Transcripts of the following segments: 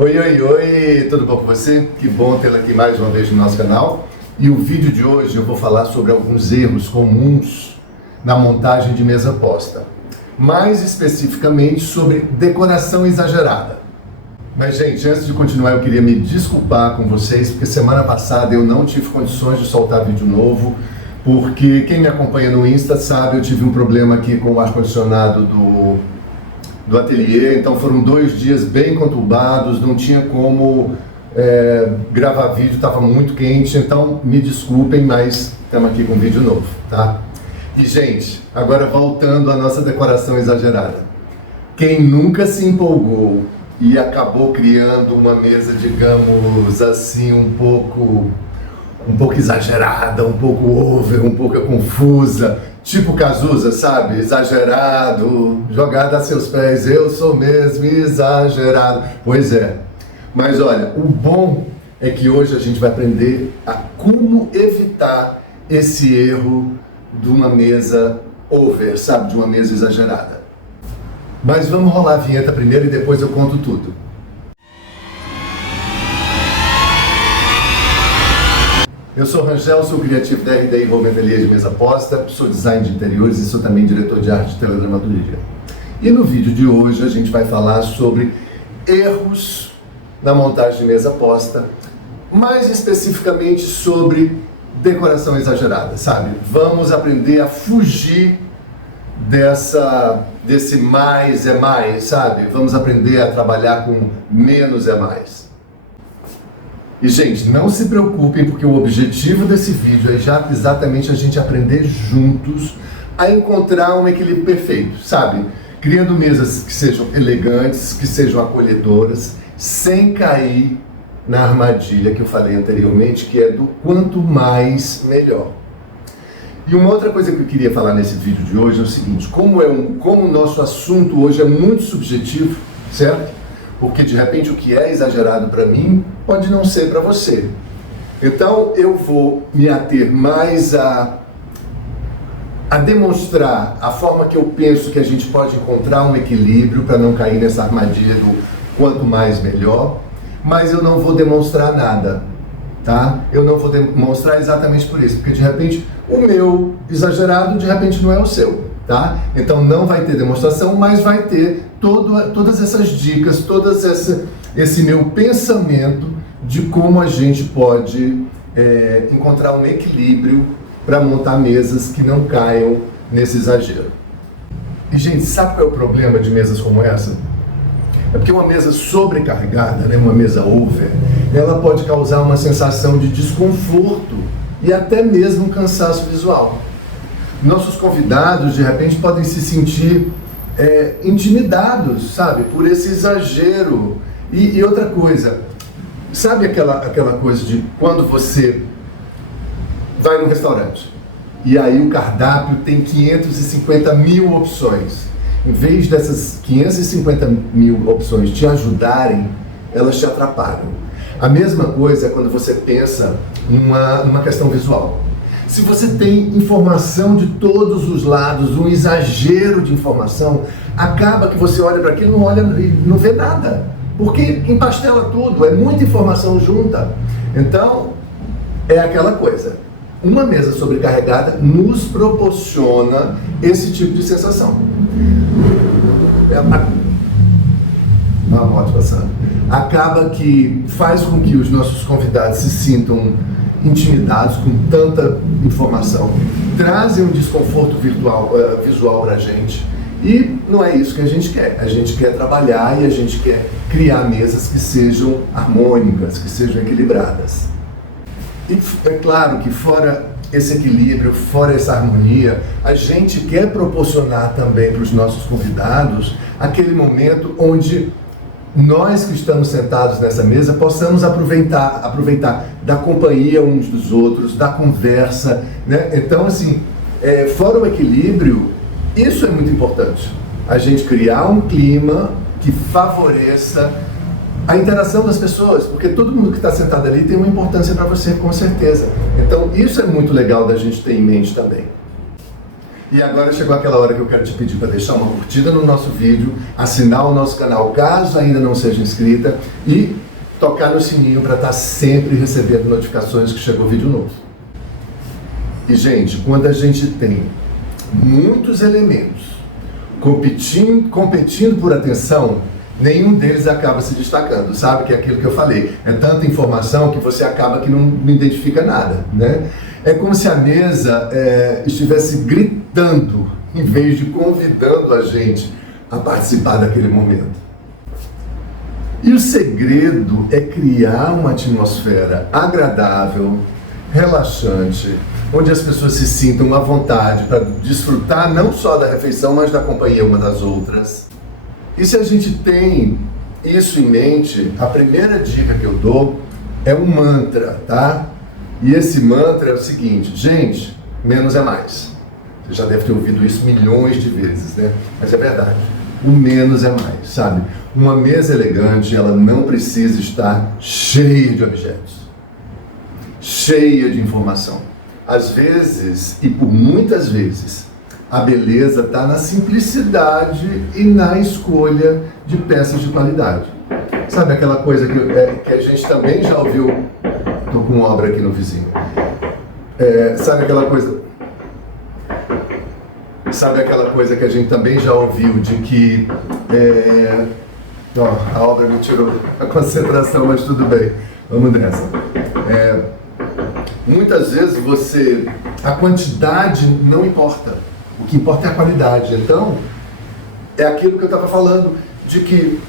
Oi, oi, oi, tudo bom com você? Que bom tê-la aqui mais uma vez no nosso canal. E o vídeo de hoje eu vou falar sobre alguns erros comuns na montagem de mesa posta. Mais especificamente sobre decoração exagerada. Mas gente, antes de continuar eu queria me desculpar com vocês, porque semana passada eu não tive condições de soltar vídeo novo, porque quem me acompanha no Insta sabe, eu tive um problema aqui com o ar-condicionado do ateliê, então foram 2 dias bem conturbados, não tinha como gravar vídeo, estava muito quente, então me desculpem, mas estamos aqui com um vídeo novo, tá? E gente, agora voltando à nossa decoração exagerada. Quem nunca se empolgou e acabou criando uma mesa, digamos assim, um pouco exagerada, um pouco over, um pouco confusa, tipo Cazuza, sabe? Exagerado, jogado a seus pés, eu sou mesmo exagerado. Pois é, mas olha, o bom é que hoje a gente vai aprender a como evitar esse erro de uma mesa over, sabe? De uma mesa exagerada. Mas vamos rolar a vinheta primeiro e depois eu conto tudo. Eu sou Rangel, sou criativo da RDI Home Ateliê de Mesa Posta, sou design de interiores e sou também diretor de arte de teledramaturgia. E no vídeo de hoje a gente vai falar sobre erros na montagem de mesa posta, mais especificamente sobre decoração exagerada, sabe? Vamos aprender a fugir desse mais é mais, sabe? Vamos aprender a trabalhar com menos é mais. E gente, não se preocupem, porque o objetivo desse vídeo é já exatamente a gente aprender juntos a encontrar um equilíbrio perfeito, sabe? Criando mesas que sejam elegantes, que sejam acolhedoras, sem cair na armadilha que eu falei anteriormente, que é do quanto mais, melhor. E uma outra coisa que eu queria falar nesse vídeo de hoje é o seguinte, como o nosso assunto hoje é muito subjetivo, certo? Porque de repente o que é exagerado para mim pode não ser para você. Então eu vou me ater mais a demonstrar a forma que eu penso que a gente pode encontrar um equilíbrio para não cair nessa armadilha do quanto mais melhor, mas eu não vou demonstrar nada, tá? Eu não vou demonstrar exatamente por isso, porque de repente o meu exagerado de repente não é o seu. Tá? Então não vai ter demonstração, mas vai ter todas essas dicas, esse meu pensamento de como a gente pode encontrar um equilíbrio para montar mesas que não caiam nesse exagero. E gente, sabe qual é o problema de mesas como essa? É porque uma mesa sobrecarregada, né, uma mesa over, ela pode causar uma sensação de desconforto e até mesmo um cansaço visual. Nossos convidados, de repente, podem se sentir intimidados, sabe, por esse exagero. E outra coisa, sabe aquela coisa de quando você vai num restaurante e aí o cardápio tem 550 mil opções. Em vez dessas 550 mil opções te ajudarem, elas te atrapalham. A mesma coisa é quando você pensa numa questão visual. Se você tem informação de todos os lados, um exagero de informação, acaba que você olha para aquilo e não vê nada. Porque empastela tudo, é muita informação junta. Então, é aquela coisa. Uma mesa sobrecarregada nos proporciona esse tipo de sensação. Uma moto passando. Acaba que faz com que os nossos convidados se sintam intimidados com tanta informação, trazem um desconforto visual para a gente, e não é isso que a gente quer. A gente quer trabalhar e a gente quer criar mesas que sejam harmônicas, que sejam equilibradas. E é claro que fora esse equilíbrio, fora essa harmonia, a gente quer proporcionar também para os nossos convidados aquele momento onde nós que estamos sentados nessa mesa possamos aproveitar da companhia uns dos outros, da conversa, né? Então, assim, fora o equilíbrio, isso é muito importante. A gente criar um clima que favoreça a interação das pessoas, porque todo mundo que está sentado ali tem uma importância para você, com certeza. Então, isso é muito legal da gente ter em mente também. E agora chegou aquela hora que eu quero te pedir para deixar uma curtida no nosso vídeo, assinar o nosso canal caso ainda não seja inscrita e tocar no sininho para estar sempre recebendo notificações que chegou vídeo novo. E gente, quando a gente tem muitos elementos competindo por atenção, nenhum deles acaba se destacando, sabe? Que é aquilo que eu falei, é tanta informação que você acaba que não identifica nada, né? É como se a mesa estivesse gritando, em vez de convidando a gente a participar daquele momento. E o segredo é criar uma atmosfera agradável, relaxante, onde as pessoas se sintam à vontade para desfrutar não só da refeição, mas da companhia uma das outras. E se a gente tem isso em mente, a primeira dica que eu dou é um mantra, tá? E esse mantra é o seguinte, gente, menos é mais. Você já deve ter ouvido isso milhões de vezes, né? Mas é verdade. O menos é mais, sabe? Uma mesa elegante, ela não precisa estar cheia de objetos, cheia de informação. Às vezes, e por muitas vezes, a beleza está na simplicidade e na escolha de peças de qualidade. Sabe aquela coisa que a gente também já ouviu? Estou com obra aqui no vizinho. Sabe aquela coisa que a gente também já ouviu de que a obra me tirou a concentração, mas tudo bem, vamos nessa. Muitas vezes a quantidade não importa, o que importa é a qualidade. Então, é aquilo que eu estava falando, de que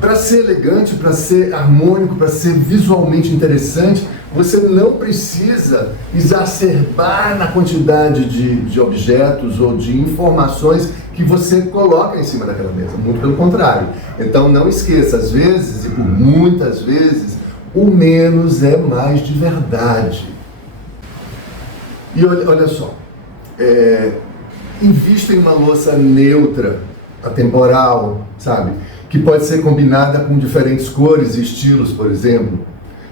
para ser elegante, para ser harmônico, para ser visualmente interessante, você não precisa exacerbar na quantidade de objetos ou de informações que você coloca em cima daquela mesa. Muito pelo contrário. Então não esqueça, às vezes, e por muitas vezes, o menos é mais de verdade. E olha só, invista em uma louça neutra, atemporal, sabe? Que pode ser combinada com diferentes cores e estilos, por exemplo.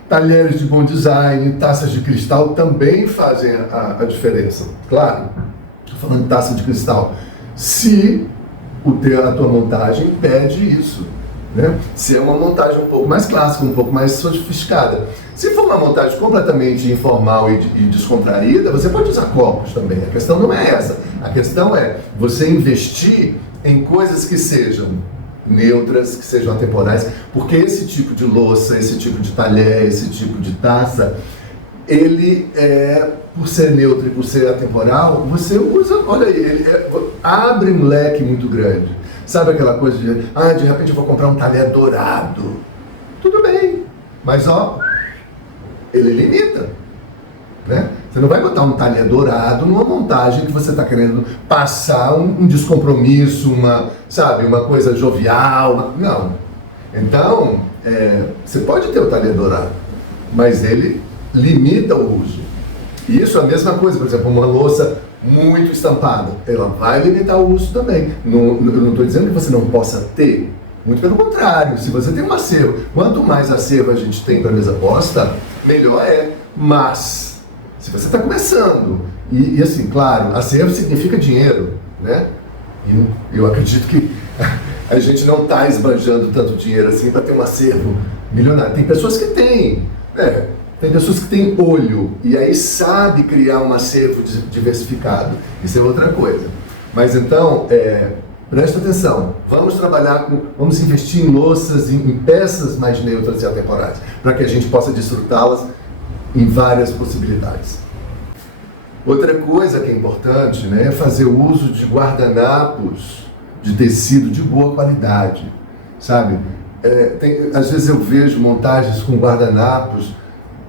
Talheres de bom design, taças de cristal também fazem a diferença. Claro, estou falando de taça de cristal. Se a tua montagem pede isso, né? Se é uma montagem um pouco mais clássica, um pouco mais sofisticada. Se for uma montagem completamente informal e descontraída, você pode usar copos também. A questão não é essa. A questão é você investir em coisas que sejam neutras, que sejam atemporais, porque esse tipo de louça, esse tipo de talher, esse tipo de taça, ele por ser neutro e por ser atemporal, você usa, olha aí, ele abre um leque muito grande. Sabe aquela coisa de repente eu vou comprar um talher dourado. Tudo bem, mas ele limita, né? Você não vai botar um talher dourado numa montagem que você está querendo passar um descompromisso, uma coisa jovial. Não. Então, você pode ter o talher dourado, mas ele limita o uso. E isso é a mesma coisa, por exemplo, uma louça muito estampada, ela vai limitar o uso também. Eu não estou dizendo que você não possa ter, muito pelo contrário, se você tem um acervo, quanto mais acervo a gente tem para a mesa posta, melhor é. Mas se você está começando, e assim, claro, acervo significa dinheiro, né? E eu acredito que a gente não está esbanjando tanto dinheiro assim para ter um acervo milionário. Tem pessoas que têm, tem pessoas que têm olho, e aí sabe criar um acervo diversificado. Isso é outra coisa. Mas então, presta atenção, vamos investir em louças, em peças mais neutras e atemporais, para que a gente possa desfrutá-las em várias possibilidades. Outra coisa que é importante, né, é fazer uso de guardanapos de tecido de boa qualidade, sabe? Às vezes eu vejo montagens com guardanapos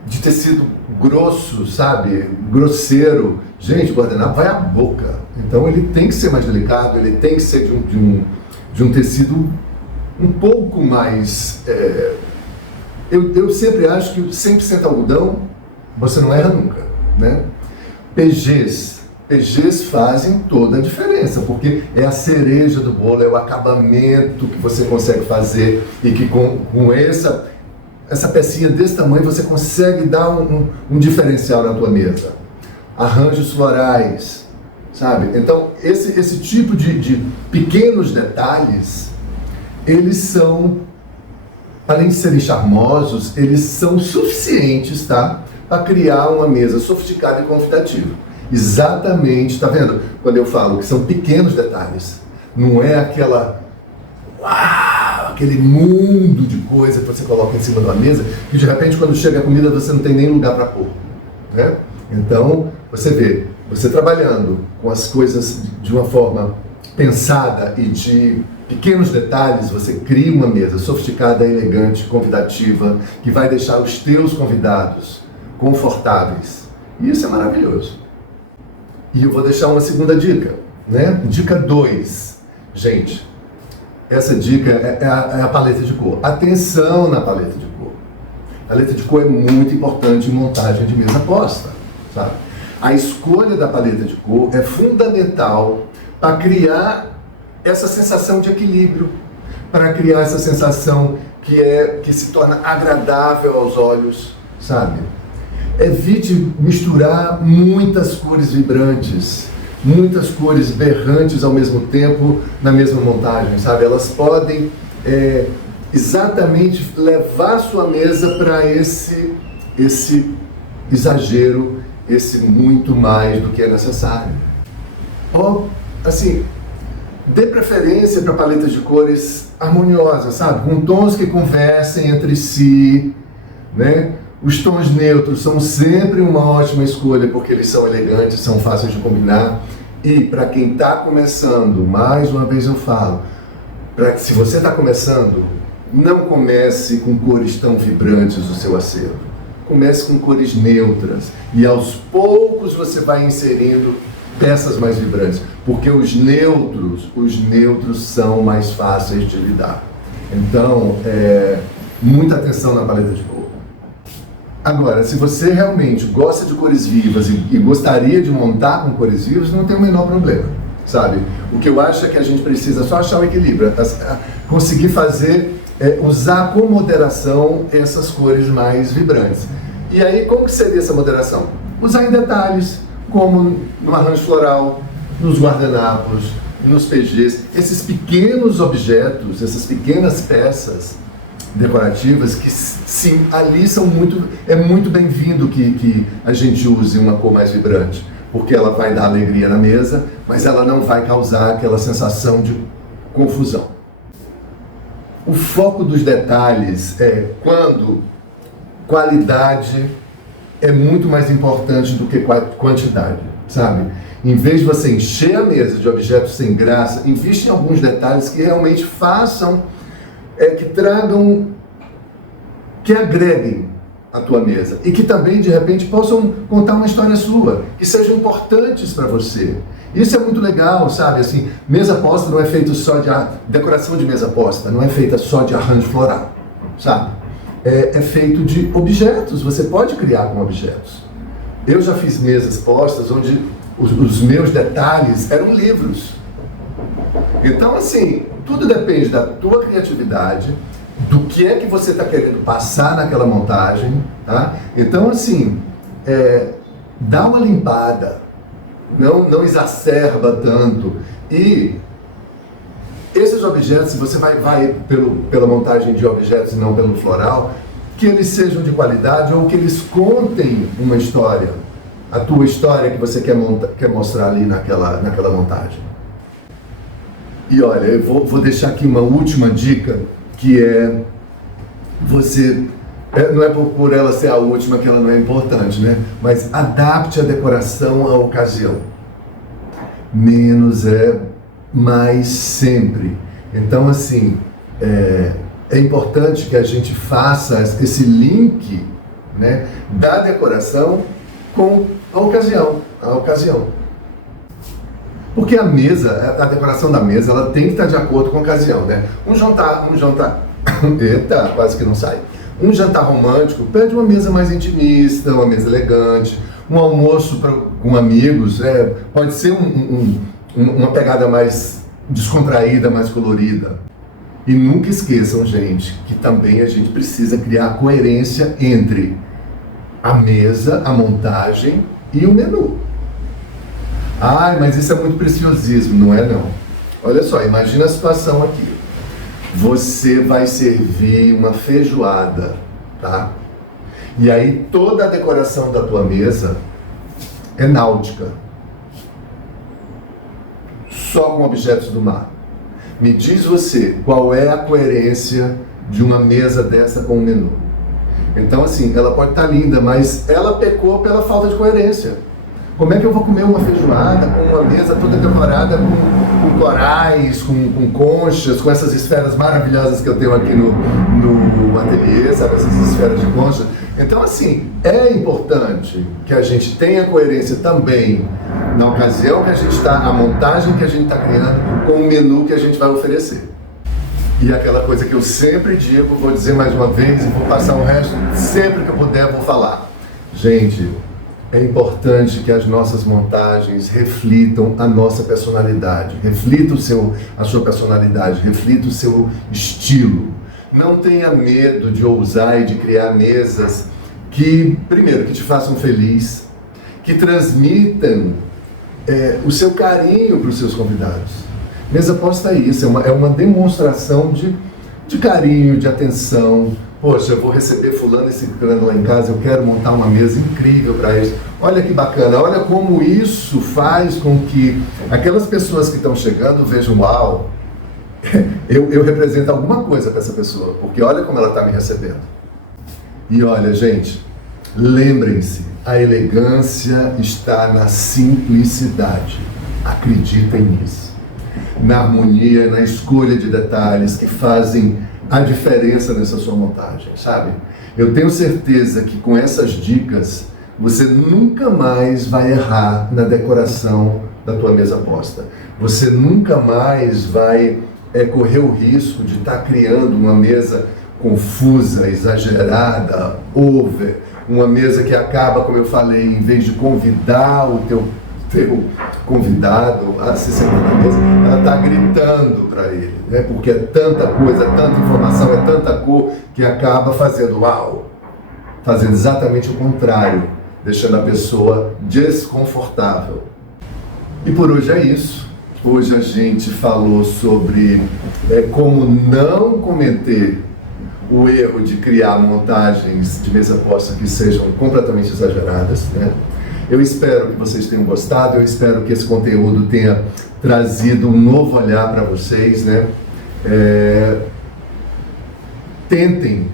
de tecido grosso, sabe? Grosseiro. Gente, o guardanapo vai à boca. Então ele tem que ser mais delicado, ele tem que ser de um tecido um pouco mais... Eu sempre acho que 100% algodão, você não erra nunca, né? PGs fazem toda a diferença, porque é a cereja do bolo, é o acabamento que você consegue fazer e que com essa pecinha desse tamanho você consegue dar um diferencial na tua mesa. Arranjos florais, sabe? Então, esse tipo de pequenos detalhes, eles são, além de serem charmosos, eles são suficientes, tá? Para criar uma mesa sofisticada e convidativa. Exatamente, tá vendo? Quando eu falo que são pequenos detalhes, não é aquele mundo de coisa que você coloca em cima de uma mesa, que de repente quando chega a comida você não tem nem lugar para pôr, né? Então, você vê, você trabalhando com as coisas de uma forma pensada e de pequenos detalhes, você cria uma mesa sofisticada, elegante, convidativa, que vai deixar os teus convidados confortáveis. E isso é maravilhoso. E eu vou deixar uma segunda dica, né? Dica 2. Gente, essa dica é a paleta de cor. Atenção na paleta de cor. A paleta de cor é muito importante em montagem de mesa posta, sabe? A escolha da paleta de cor é fundamental para criar essa sensação de equilíbrio, para criar essa sensação que se torna agradável aos olhos, sabe? Evite misturar muitas cores vibrantes, muitas cores berrantes ao mesmo tempo na mesma montagem, sabe? Elas podem exatamente levar sua mesa para esse exagero, esse muito mais do que é necessário. Ou, assim, dê preferência para paletas de cores harmoniosas, sabe? Com tons que conversem entre si, né? Os tons neutros são sempre uma ótima escolha, porque eles são elegantes, são fáceis de combinar. E para quem está começando, mais uma vez eu falo, se você está começando, não comece com cores tão vibrantes no seu acervo. Comece com cores neutras e aos poucos você vai inserindo peças mais vibrantes, porque os neutros são mais fáceis de lidar. Então, muita atenção na paleta de cor. Agora, se você realmente gosta de cores vivas e gostaria de montar com cores vivas, não tem o menor problema, sabe? O que eu acho é que a gente precisa só achar o equilíbrio, conseguir fazer, usar com moderação essas cores mais vibrantes. E aí, como que seria essa moderação? Usar em detalhes, como no arranjo floral, nos guardanapos, nos PGs, esses pequenos objetos, essas pequenas peças decorativas que sim, ali é muito bem-vindo que a gente use uma cor mais vibrante, porque ela vai dar alegria na mesa, mas ela não vai causar aquela sensação de confusão. O foco dos detalhes é quando qualidade é muito mais importante do que quantidade, sabe? Em vez de você encher a mesa de objetos sem graça, investe em alguns detalhes que realmente façam, que tragam, que agreguem a tua mesa e que também, de repente, possam contar uma história sua, que sejam importantes para você. Isso é muito legal, sabe? Assim, mesa posta não é feito só de decoração de mesa posta, não é feita só de arranjo floral, sabe? É feito de objetos, você pode criar com objetos. Eu já fiz mesas postas onde os meus detalhes eram livros. Então, assim, tudo depende da tua criatividade, do que é que você está querendo passar naquela montagem, tá? Então, assim, dá uma limpada, não exacerba tanto. E esses objetos, se você vai pela montagem de objetos e não pelo floral, que eles sejam de qualidade ou que eles contem uma história, a tua história que você quer mostrar ali naquela montagem. E olha, eu vou deixar aqui uma última dica, que é você, não é por ela ser a última que ela não é importante, né? Mas adapte a decoração à ocasião. Menos é mais sempre. Então, assim, é importante que a gente faça esse link, né, da decoração com a ocasião. Porque a mesa, a decoração da mesa, ela tem que estar de acordo com a ocasião, né? Um jantar, eita, quase que não sai. Um jantar romântico pede uma mesa mais intimista, uma mesa elegante. Um almoço com amigos, pode ser uma pegada mais descontraída, mais colorida. E nunca esqueçam, gente, que também a gente precisa criar coerência entre a mesa, a montagem e o menu. Ai, mas isso é muito preciosismo, não é não. Olha só, imagina a situação aqui. Você vai servir uma feijoada, tá? E aí toda a decoração da tua mesa é náutica. Só com objetos do mar. Me diz você, qual é a coerência de uma mesa dessa com um menu? Então assim, ela pode estar linda, mas ela pecou pela falta de coerência. Como é que eu vou comer uma feijoada com uma mesa toda decorada com corais, com conchas, com essas esferas maravilhosas que eu tenho aqui no ateliê, sabe? Essas esferas de concha. Então, assim, é importante que a gente tenha coerência também na ocasião que a gente está, a montagem que a gente está criando, com o menu que a gente vai oferecer. E aquela coisa que eu sempre digo, vou dizer mais uma vez e vou passar o resto, sempre que eu puder, vou falar. Gente, é importante que as nossas montagens reflitam a nossa personalidade, reflitam a sua personalidade, reflitam o seu estilo. Não tenha medo de ousar e de criar mesas que, primeiro, que te façam feliz, que transmitam o seu carinho para os seus convidados. Mesa posta é isso, é uma demonstração de carinho, de atenção. Poxa, eu vou receber fulano e ciclano lá em casa, eu quero montar uma mesa incrível para eles. Olha que bacana, olha como isso faz com que aquelas pessoas que estão chegando vejam, uau, eu represento alguma coisa para essa pessoa, porque olha como ela está me recebendo. E olha, gente, lembrem-se, a elegância está na simplicidade. Acreditem nisso. Na harmonia, na escolha de detalhes que fazem a diferença nessa sua montagem, sabe? Eu tenho certeza que com essas dicas você nunca mais vai errar na decoração da tua mesa posta. Você nunca mais vai correr o risco de estar criando uma mesa confusa, exagerada, over, uma mesa que acaba, como eu falei, em vez de convidar o teu convidado a se sentar na mesa, ela está gritando para ele, né? Porque é tanta coisa, tanta informação, é tanta cor que acaba fazendo uau, fazendo exatamente o contrário, deixando a pessoa desconfortável. E por hoje é isso. Hoje a gente falou sobre como não cometer o erro de criar montagens de mesa posta que sejam completamente exageradas, né? Eu espero que vocês tenham gostado, eu espero que esse conteúdo tenha trazido um novo olhar para vocês, né? Tentem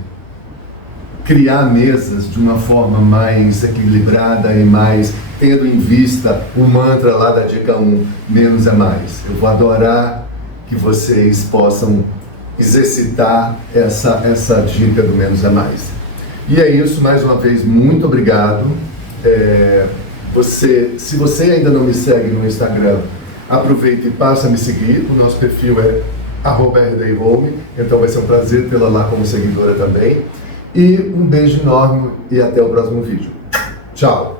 criar mesas de uma forma mais equilibrada e mais tendo em vista o mantra lá da dica 1, menos é mais. Eu vou adorar que vocês possam exercitar essa dica do menos é mais. E é isso, mais uma vez, muito obrigado. Se você ainda não me segue no Instagram, aproveita e passa a me seguir. O nosso perfil é @rdayhome, então vai ser um prazer tê-la lá como seguidora também. E um beijo enorme e até o próximo vídeo. Tchau!